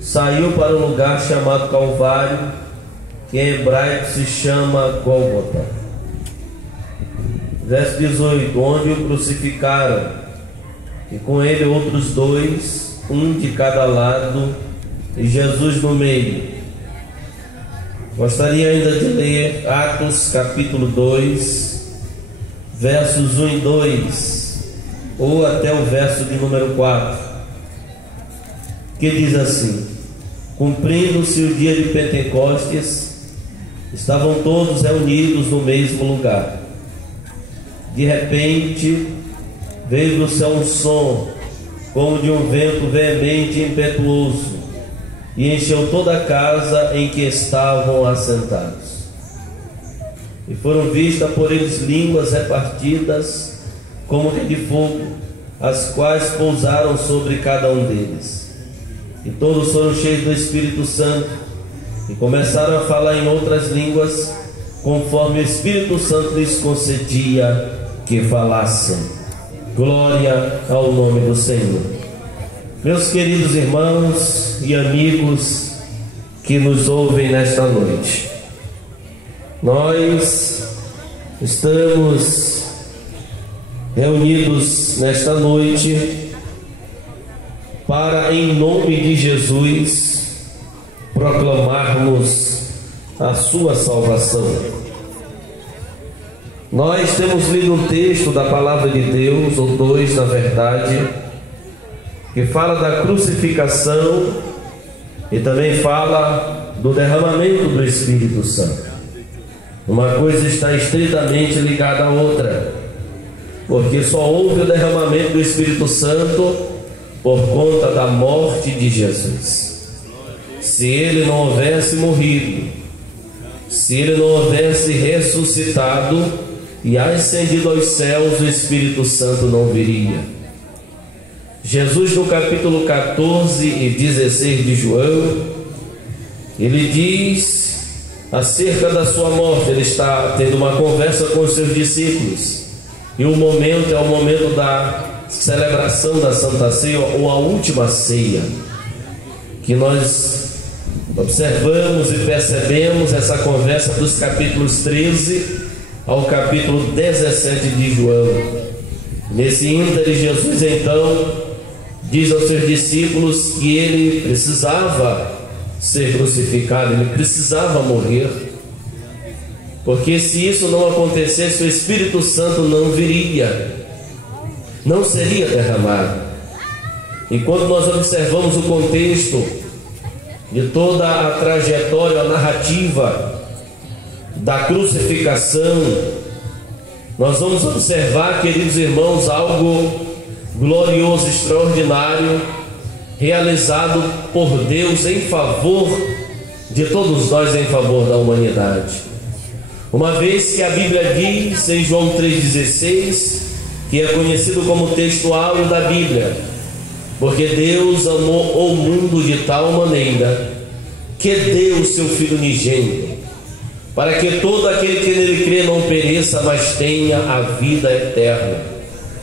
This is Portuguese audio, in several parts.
saiu para um lugar chamado Calvário, que em hebraico se chama Gólgota. Verso 18: onde o crucificaram, e com ele outros dois, um de cada lado, e Jesus no meio. Gostaria ainda de ler Atos capítulo 2, versos 1 e 2, ou até o verso de número 4, que diz assim: cumprindo-se o dia de Pentecostes, estavam todos reunidos no mesmo lugar. De repente veio do céu um som, como de um vento veemente e impetuoso, e encheu toda a casa em que estavam assentados. E foram vistas por eles línguas repartidas como de fogo, as quais pousaram sobre cada um deles. E todos foram cheios do Espírito Santo e começaram a falar em outras línguas, conforme o Espírito Santo lhes concedia que falassem. Glória ao nome do Senhor. Meus queridos irmãos e amigos que nos ouvem nesta noite, nós estamos reunidos nesta noite para, em nome de Jesus, proclamarmos a sua salvação. Nós temos lido um texto da palavra de Deus, ou dois na verdade, que fala da crucificação e também fala do derramamento do Espírito Santo. Uma coisa está estritamente ligada à outra, porque só houve o derramamento do Espírito Santo por conta da morte de Jesus. Se ele não houvesse morrido, se ele não houvesse ressuscitado e ascendido aos céus, o Espírito Santo não viria. Jesus, no capítulo 14 e 16 de João, ele diz acerca da sua morte. Ele está tendo uma conversa com os seus discípulos, e o momento é o momento da celebração da Santa Ceia, ou a última ceia, que nós observamos e percebemos essa conversa dos capítulos 13 ao capítulo 17 de João. Nesse íntere, Jesus então diz aos seus discípulos que ele precisava ser crucificado, ele precisava morrer, porque se isso não acontecesse, o Espírito Santo não viria, não seria derramado. E quando nós observamos o contexto de toda a trajetória, a narrativa da crucificação, nós vamos observar, queridos irmãos, algo glorioso, extraordinário, realizado por Deus em favor de todos nós, em favor da humanidade. Uma vez que a Bíblia diz em João 3,16, que é conhecido como texto áureo da Bíblia, porque Deus amou o mundo de tal maneira que deu o seu Filho unigênito, para que todo aquele que nele crê não pereça, mas tenha a vida eterna.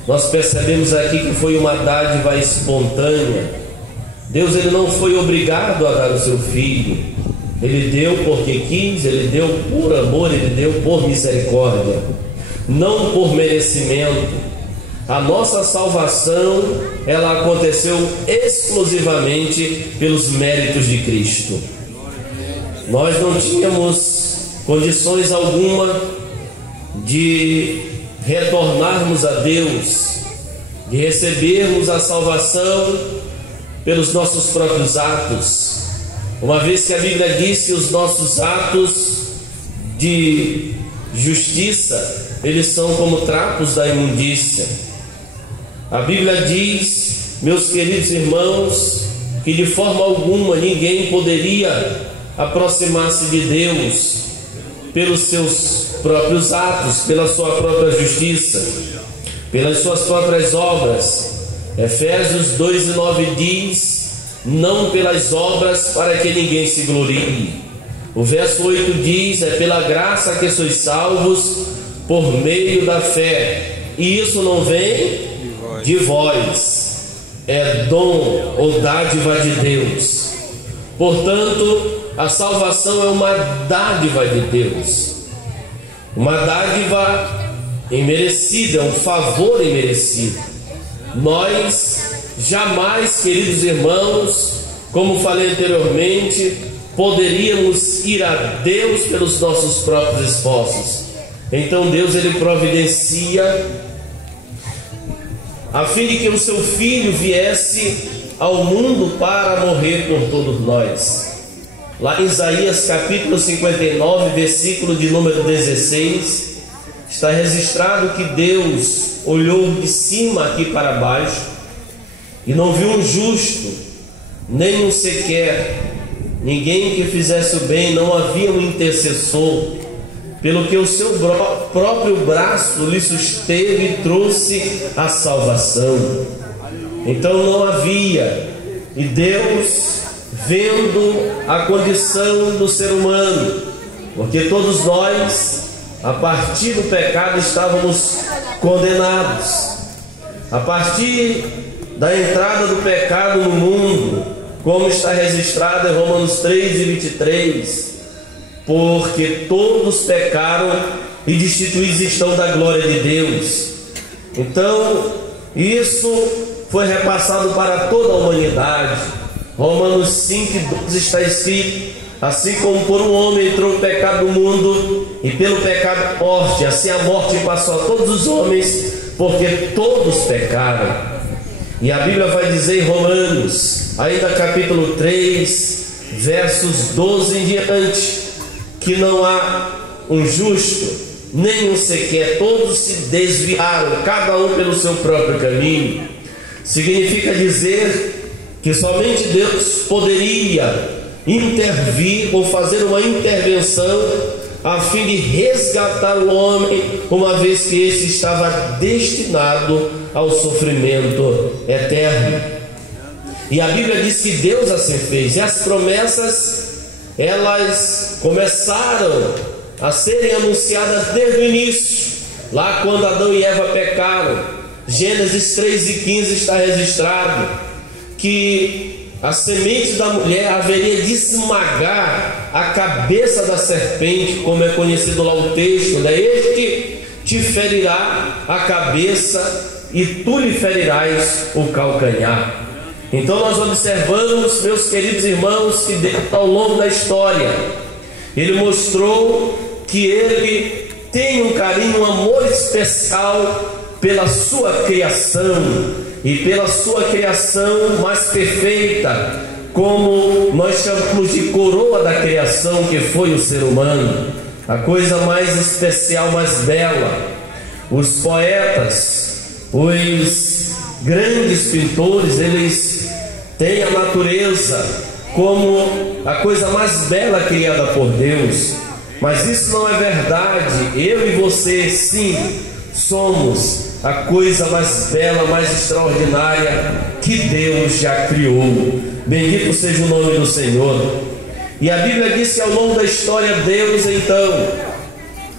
Nós percebemos aqui que foi uma dádiva espontânea. Deus, ele não foi obrigado a dar o seu Filho, ele deu porque quis, ele deu por amor, ele deu por misericórdia, não por merecimento. A nossa salvação, ela aconteceu exclusivamente pelos méritos de Cristo. Nós não tínhamos condições alguma de retornarmos a Deus, de recebermos a salvação pelos nossos próprios atos, uma vez que a Bíblia diz que os nossos atos de justiça, eles são como trapos da imundícia. A Bíblia diz, meus queridos irmãos, que de forma alguma ninguém poderia aproximar-se de Deus pelos seus próprios atos, pela sua própria justiça, pelas suas próprias obras. Efésios 2:9 diz: não pelas obras, para que ninguém se glorie. O verso 8 diz: é pela graça que sois salvos por meio da fé, e isso não vem de vós, é dom ou dádiva de Deus. Portanto, a salvação é uma dádiva de Deus, uma dádiva imerecida, é um favor imerecido. Nós jamais, queridos irmãos, como falei anteriormente, poderíamos ir a Deus pelos nossos próprios esforços. Então Deus, ele providencia a fim de que o seu Filho viesse ao mundo para morrer por todos nós. Lá em Isaías capítulo 59, versículo de número 16, está registrado que Deus olhou de cima aqui para baixo e não viu um justo, nem um sequer, ninguém que fizesse o bem, não havia um intercessor, pelo que o seu próprio braço lhe susteve e trouxe a salvação. Então não havia, e Deus, vendo a condição do ser humano, porque todos nós, a partir do pecado, estávamos condenados. A partir da entrada do pecado no mundo, como está registrado em Romanos 3:23, porque todos pecaram e destituídos estão da glória de Deus. Então, isso foi repassado para toda a humanidade. Romanos 5:12 está escrito: assim como por um homem entrou o pecado no mundo, e pelo pecado a morte, assim a morte passou a todos os homens, porque todos pecaram. E a Bíblia vai dizer em Romanos, ainda capítulo 3, versos 12 em diante, que não há um justo, nem um sequer, todos se desviaram, cada um pelo seu próprio caminho. Significa dizer que somente Deus poderia intervir ou fazer uma intervenção a fim de resgatar o homem, uma vez que este estava destinado ao sofrimento eterno. E a Bíblia diz que Deus assim fez, e as promessas, elas começaram a serem anunciadas desde o início, lá quando Adão e Eva pecaram. Gênesis 3:15 está registrado que a semente da mulher haveria de esmagar a cabeça da serpente, como é conhecido lá o texto, né? Este te ferirá a cabeça e tu lhe ferirás o calcanhar. Então nós observamos, meus queridos irmãos, que Deus, ao longo da história, Ele mostrou que Ele tem um carinho, um amor especial pela sua criação, e pela sua criação mais perfeita, como nós chamamos de coroa da criação, que foi o ser humano, a coisa mais especial, mais bela. Os poetas, os grandes pintores, eles têm a natureza como a coisa mais bela criada por Deus. Mas isso não é verdade. Eu e você, sim, somos a coisa mais bela, mais extraordinária que Deus já criou. Bendito seja o nome do Senhor. E a Bíblia diz que ao longo da história, Deus, então,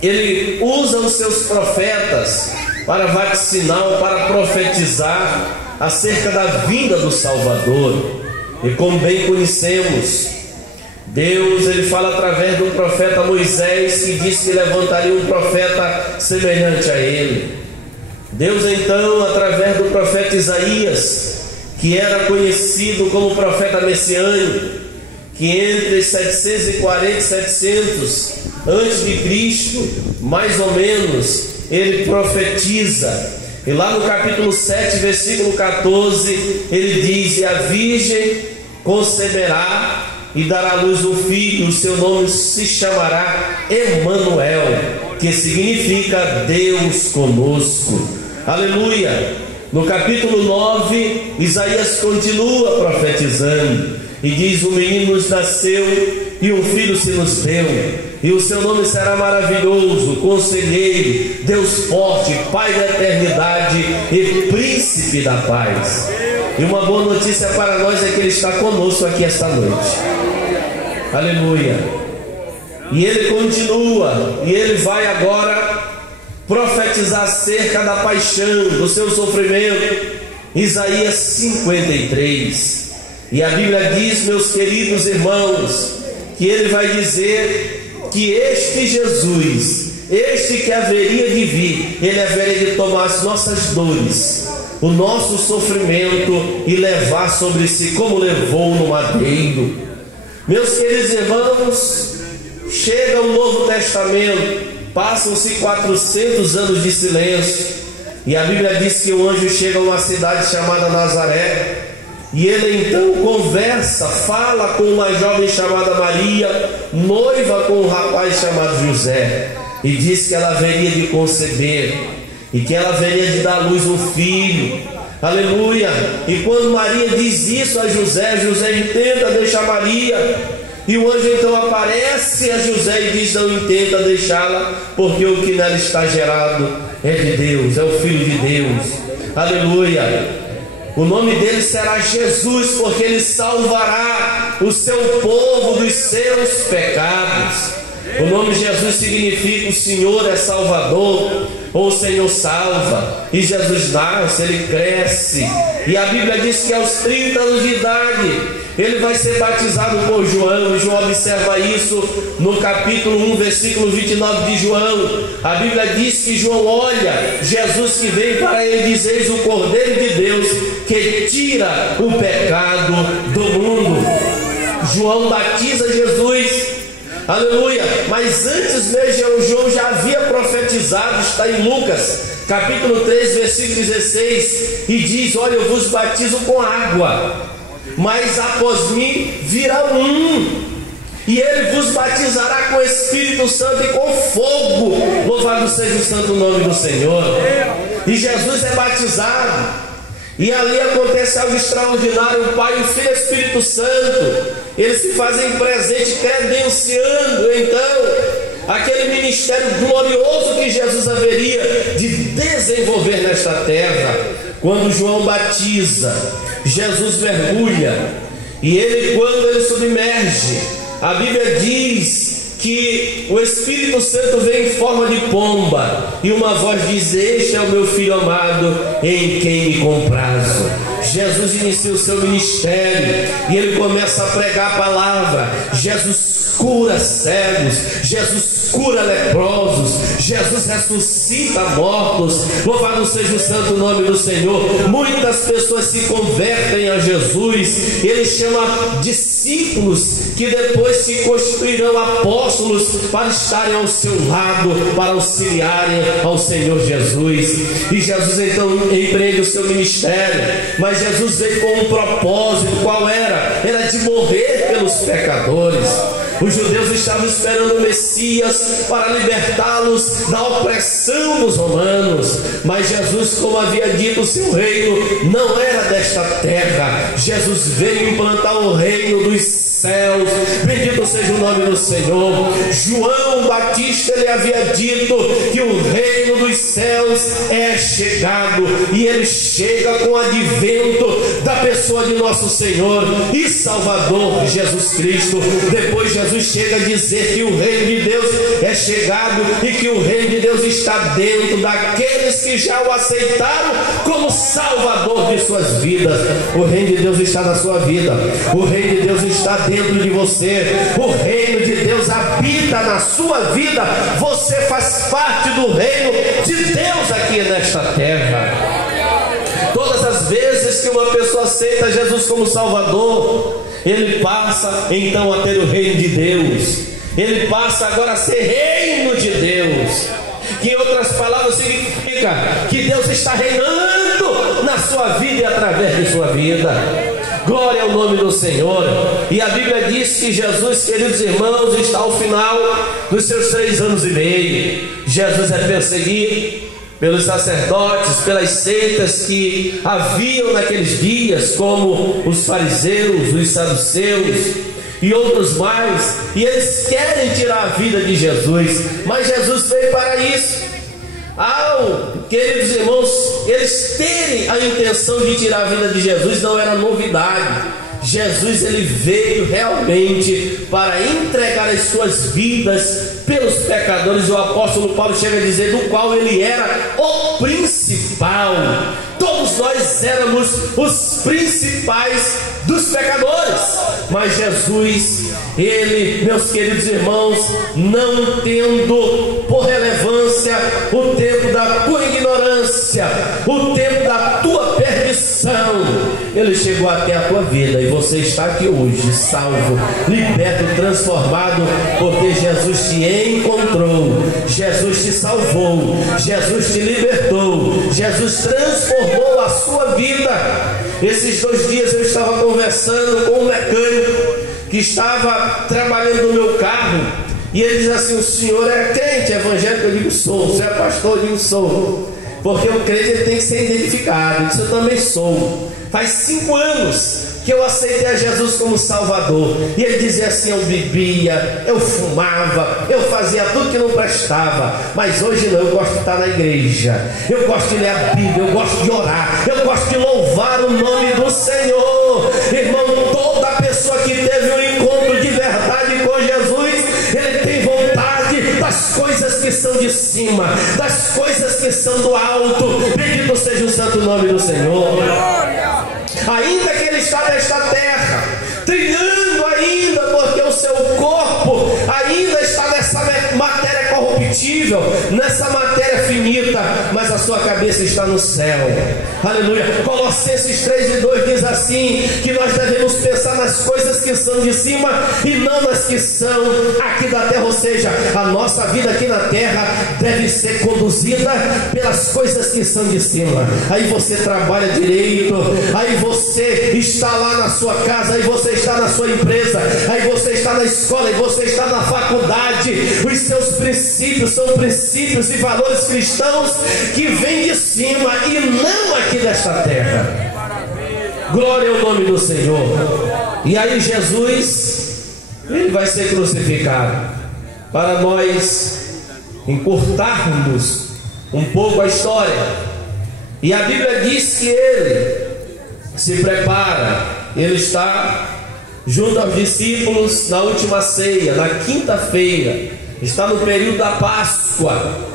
Ele usa os seus profetas para vacinar, para profetizar acerca da vinda do Salvador. E como bem conhecemos, Deus, Ele fala através do profeta Moisés, que disse que levantaria um profeta semelhante a ele. Deus, então, através do profeta Isaías, que era conhecido como profeta messiânico, que entre 740 e 700 antes de Cristo, mais ou menos, ele profetiza. E lá no capítulo 7, versículo 14, ele diz: e a virgem conceberá e dará à luz um filho, o seu nome se chamará Emanuel, que significa Deus conosco. Aleluia! No capítulo 9, Isaías continua profetizando e diz: o menino nos nasceu e um filho se nos deu, e o seu nome será maravilhoso, conselheiro, Deus forte, Pai da eternidade e príncipe da paz. E uma boa notícia para nós é que Ele está conosco aqui esta noite. Aleluia! E Ele continua, e Ele vai agora profetizar acerca da paixão, do seu sofrimento, Isaías 53. E a Bíblia diz, meus queridos irmãos, que ele vai dizer que este Jesus, este que haveria de vir, ele haveria de tomar as nossas dores, o nosso sofrimento e levar sobre si como levou no madeiro. Meus queridos irmãos, chega o Novo Testamento, passam-se 400 anos de silêncio, e a Bíblia diz que o anjo chega a uma cidade chamada Nazaré, e ele então conversa, fala com uma jovem chamada Maria, noiva com um rapaz chamado José, e diz que ela haveria de conceber, e que ela haveria de dar à luz um filho. Aleluia! E quando Maria diz isso a José, José intenta deixar Maria, e o anjo então aparece a José e diz: não intenta deixá-la, porque o que nela está gerado é de Deus, é o Filho de Deus. Aleluia! O nome dele será Jesus, porque ele salvará o seu povo dos seus pecados. O nome Jesus significa o Senhor é Salvador, ou o Senhor salva. E Jesus nasce, ele cresce, e a Bíblia diz que aos 30 anos de idade ele vai ser batizado por João. E João observa isso no capítulo 1, versículo 29 de João. A Bíblia diz que João olha Jesus que vem para ele, diz: eis o Cordeiro de Deus que tira o pecado do mundo. João batiza Jesus, aleluia. Mas antes mesmo, João já havia profetizado, está em Lucas capítulo 3, versículo 16, e diz: olha, eu vos batizo com água, mas após mim virá um, e ele vos batizará com o Espírito Santo e com fogo. Louvado seja o santo nome do Senhor. E Jesus é batizado, e ali acontece algo extraordinário. O Pai, o Filho e o Espírito Santo, eles se fazem presente, credenciando então aquele ministério glorioso que Jesus haveria de desenvolver nesta terra. Quando João batiza, Jesus mergulha, e ele, quando ele submerge, a Bíblia diz que o Espírito Santo vem em forma de pomba, e uma voz diz: este é o meu Filho amado, em quem me comprazo. Jesus inicia o seu ministério, e ele começa a pregar a palavra. Jesus cura cegos, Jesus cura leprosos, Jesus ressuscita mortos. Louvado seja o santo nome do Senhor. Muitas pessoas se convertem a Jesus, ele chama discípulos que depois se constituirão apóstolos para estarem ao seu lado, para auxiliarem ao Senhor Jesus. E Jesus então empreende o seu ministério, mas Jesus veio com um propósito. Qual era? Era de morrer pelos pecadores. Os judeus estavam esperando o Messias para libertá-los da opressão dos romanos, mas Jesus, como havia dito, o seu reino não era desta terra. Jesus veio implantar o reino dos céus. Bendito seja o nome do Senhor. João Batista, ele havia dito que o reino dos céus é chegado, e ele chega com o advento da pessoa de nosso Senhor e Salvador Jesus Cristo. Depois Jesus chega a dizer que o reino de Deus é chegado, e que o reino de Deus está dentro daqueles que já o aceitaram como Salvador de suas vidas. O reino de Deus está na sua vida, o reino de Deus está dentro de você, o reino de Deus habita na sua vida. Você faz parte do reino de Deus aqui nesta terra. Todas as vezes que uma pessoa aceita Jesus como Salvador, ele passa então a ter o reino de Deus, ele passa agora a ser reino de Deus, que em outras palavras significa que Deus está reinando na sua vida e através de sua vida. Glória ao nome do Senhor. E a Bíblia diz que Jesus, queridos irmãos, está ao final dos seus 3 anos e meio. Jesus é perseguido pelos sacerdotes, pelas seitas que haviam naqueles dias, como os fariseus, os saduceus e outros mais, e eles querem tirar a vida de Jesus, mas Jesus veio para isso. Queridos irmãos, eles terem a intenção de tirar a vida de Jesus não era novidade. Jesus, ele veio realmente para entregar as suas vidas pelos pecadores. O apóstolo Paulo chega a dizer do qual ele era o principal. Todo todos nós éramos os principais dos pecadores. Mas Jesus, Ele, meus queridos irmãos, não tendo por relevância o tempo da tua ignorância, o tempo da tua perdição, Ele chegou até a tua vida, e você está aqui hoje, salvo, liberto, transformado, porque Jesus te encontrou, Jesus te salvou, Jesus te libertou, Jesus transformou a sua vida. Esses 2 dias eu estava conversando com um mecânico que estava trabalhando no meu carro, e ele diz assim: o senhor é crente evangélico? Eu digo: sou. Você é pastor? Eu digo: sou. Porque o crente ele tem que ser identificado. Eu disse: eu também sou. Faz 5 anos que eu aceitei a Jesus como Salvador. E ele dizia assim: eu bebia, eu fumava, eu fazia tudo que não prestava, mas hoje não, eu gosto de estar na igreja, eu gosto de ler a Bíblia, eu gosto de orar, eu gosto de louvar o nome do Senhor. Irmão, toda pessoa que teve um encontro de verdade com Jesus, ele tem vontade das coisas que são de cima, das coisas que são do alto. Bendito seja o santo nome do Senhor. Ainda que ele está nesta terra, trilhando ainda, porque o seu corpo ainda está nessa matéria corruptível, nessa matéria finita, mas a sua cabeça está no céu. Aleluia. Colossenses 3:2 diz assim, que nós devemos pensar nas coisas que são de cima e não nas que são aqui da terra. Ou seja, a nossa vida aqui na terra deve ser conduzida pelas coisas que são de cima. Aí você trabalha direito, aí você está lá na sua casa, aí você está na sua empresa, aí você está na escola, aí você está na faculdade. Os seus princípios são princípios e valores cristãos que vêm de cima e não aqui desta terra. Glória ao nome do Senhor. E aí Jesus, ele vai ser crucificado, para nós encurtarmos um pouco a história. E a Bíblia diz que ele se prepara, ele está junto aos discípulos na última ceia, na quinta-feira, está no período da Páscoa.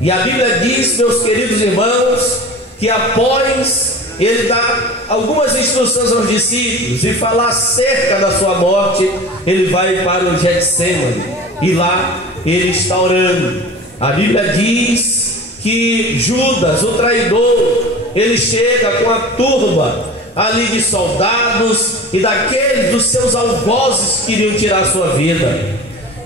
E a Bíblia diz, meus queridos irmãos, que após ele dá algumas instruções aos discípulos e falar acerca da sua morte, ele vai para o Getsemane e lá ele está orando. A Bíblia diz que Judas, o traidor, ele chega com a turba ali de soldados e daqueles dos seus algozes que queriam tirar a sua vida,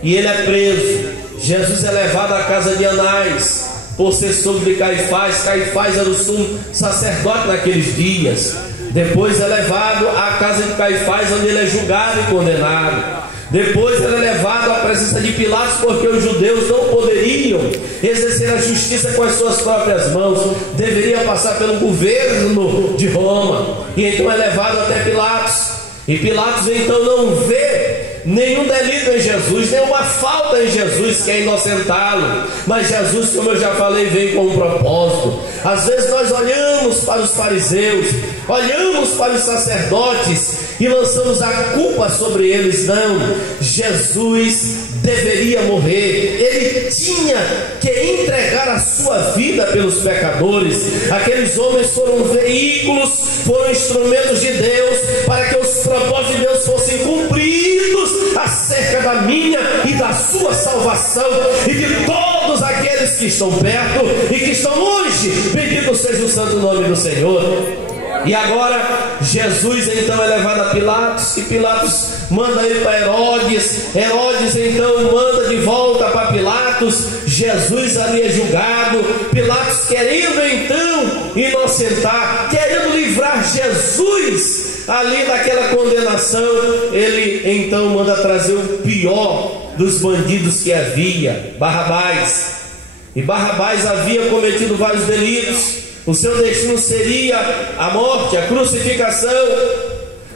e ele é preso. Jesus é levado à casa de Anás, por ser sogro de Caifás. Caifás era o sumo sacerdote naqueles dias. Depois é levado à casa de Caifás, onde ele é julgado e condenado. Depois ele é levado à presença de Pilatos, porque os judeus não poderiam exercer a justiça com as suas próprias mãos, deveriam passar pelo governo de Roma. E então é levado até Pilatos, e Pilatos então não vê nenhum delito em Jesus, nenhuma falta em Jesus, que é inocentá-lo. Mas Jesus, como eu já falei, vem com um propósito. Às vezes nós olhamos para os fariseus, olhamos para os sacerdotes e lançamos a culpa sobre eles. Não, Jesus deveria morrer, ele tinha que entregar a sua vida pelos pecadores. Aqueles homens foram veículos, foram instrumentos de Deus, para que os propósitos de Deus fossem cumpridos acerca da minha e da sua salvação, e de todos aqueles que estão perto e que estão longe. Bendito seja o santo nome do Senhor. E agora Jesus então é levado a Pilatos, e Pilatos manda ele para Herodes. Herodes então manda de volta para Pilatos. Jesus ali é julgado. Pilatos querendo então inocentar, querendo livrar Jesus ali daquela condenação, ele então manda trazer o pior dos bandidos que havia, Barrabás. E Barrabás havia cometido vários delitos. O seu destino seria a morte, a crucificação.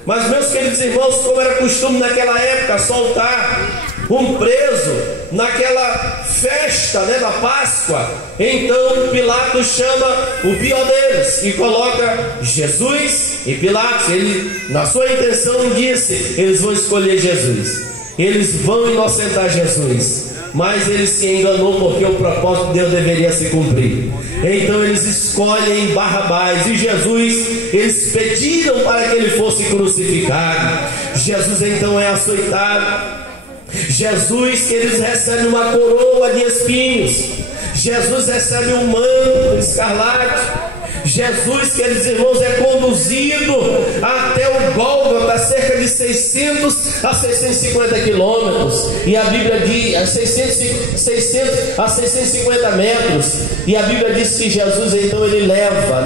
Mas, meus queridos irmãos, como era costume naquela época, soltar um preso naquela festa, da Páscoa, então Pilatos chama o pior deles e coloca Jesus. E Pilatos, ele, na sua intenção, disse: eles vão escolher Jesus, eles vão inocentar Jesus. mas ele se enganou, porque o propósito de Deus deveria se cumprir. Então eles escolhem Barrabás, e Jesus, eles pediram para que ele fosse crucificado. Jesus então é açoitado. Jesus, que eles recebem uma coroa de espinhos. Jesus recebe um manto escarlate. Jesus, queridos irmãos, é conduzido até o Gólgota, cerca de 600 a 650 quilômetros, e a Bíblia diz 600 a 650 metros, e a Bíblia diz que Jesus então ele leva,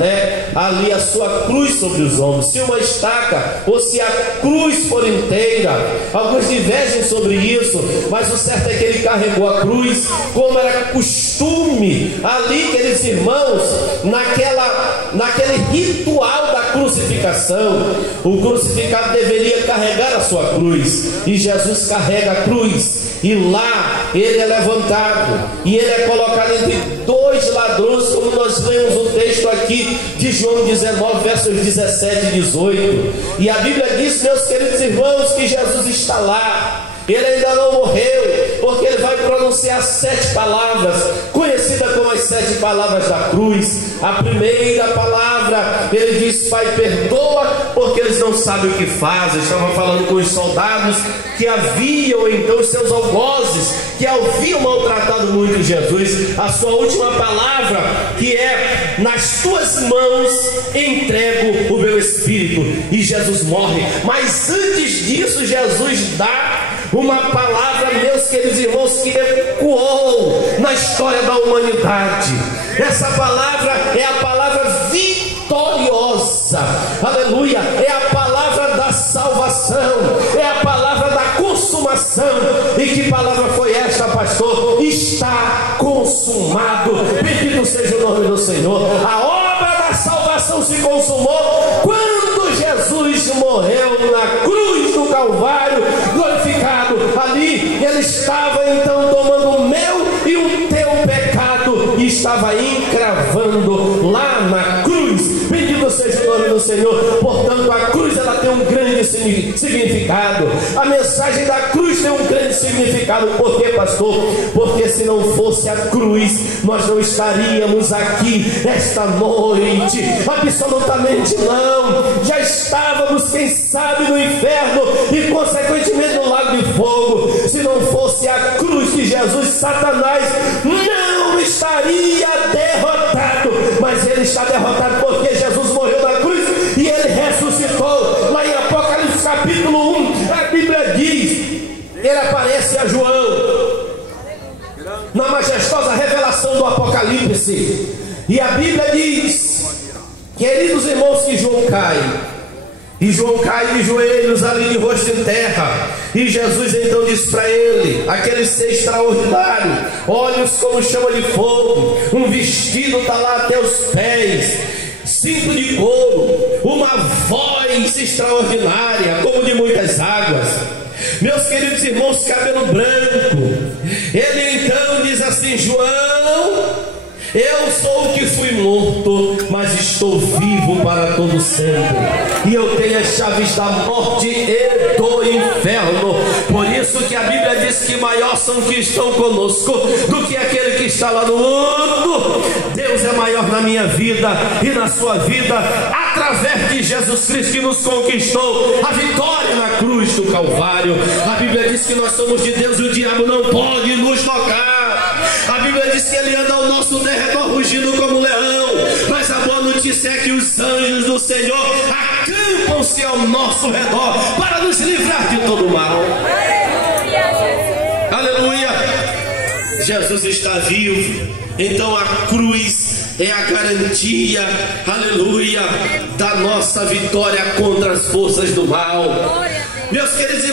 ali a sua cruz sobre os ombros. Se uma estaca ou se a cruz for inteira, alguns divergem sobre isso, mas o certo é que ele carregou a cruz, como era costume ali, queridos irmãos, naquele ritual da crucificação. O crucificado deveria carregar a sua cruz, e Jesus carrega a cruz, e lá ele é levantado, e ele é colocado entre dois ladrões, como nós lemos o texto aqui de João 19, versos 17 e 18. E a Bíblia diz, meus queridos irmãos, que Jesus está lá. Ele ainda não morreu, porque ele vai pronunciar 7 palavras, conhecidas como as 7 palavras da cruz. A primeira palavra, ele diz: Pai, perdoa, porque eles não sabem o que fazem. Estava falando com os soldados que haviam então os seus algozes, que haviam maltratado muito Jesus. A sua última palavra, que é: nas tuas mãos entrego o meu espírito. E Jesus morre. Mas antes disso, Jesus dá uma palavra, meus queridos irmãos, que ecoou na história da humanidade. Essa palavra é a palavra vitoriosa, aleluia, é a palavra da salvação, é a palavra da consumação. E que palavra foi esta, pastor? Está consumado. Bendito seja o nome do Senhor. A obra da salvação se consumou quando Jesus morreu na cruz do Calvário, glorificado. Ali ele estava então tomando o meu e o teu pecado, e estava encravando lá na cruz. Bendito seja o nome do Senhor. Portanto, a cruz ela tem um grande significado. A mensagem da cruz tem um grande significado. Por quê, pastor? Porque se não fosse a cruz, nós não estaríamos aqui esta noite. Absolutamente não. Já estávamos, quem sabe, no inferno e consequentemente no lago de fogo. Se não fosse a cruz de Jesus, Satanás não estaria derrotado. Mas ele está derrotado porque Jesus morreu na cruz e ele ressuscitou. Lá em Apocalipse capítulo 1, a Bíblia diz, ele aparece a João na majestosa revelação do Apocalipse, e a Bíblia diz, queridos irmãos, que João cai. E João cai de joelhos ali, de rosto em terra. E Jesus então diz para ele, aquele ser extraordinário, olhos como chama de fogo, um vestido está lá até os pés, cinto de couro, uma voz extraordinária, como de muitas águas. Meus queridos irmãos, cabelo branco. Ele então diz assim: João, eu sou o que fui morto, mas estou vivo para todo sempre, e eu tenho as chaves da morte e do inferno. Por isso que a Bíblia diz que maior são que estão conosco do que aquele que está lá no mundo. Deus é maior na minha vida e na sua vida, através de Jesus Cristo, que nos conquistou a vitória na cruz do Calvário. A Bíblia diz que nós somos de Deus e o diabo não pode nos tocar. A Bíblia diz que ele anda ao nosso derredor rugindo como leão, mas a boa notícia é que os anjos do Senhor acampam-se ao nosso redor para nos livrar de todo mal. Aleluia! Jesus está vivo. Então a cruz é a garantia, aleluia, da nossa vitória contra as forças do mal. Meus queridos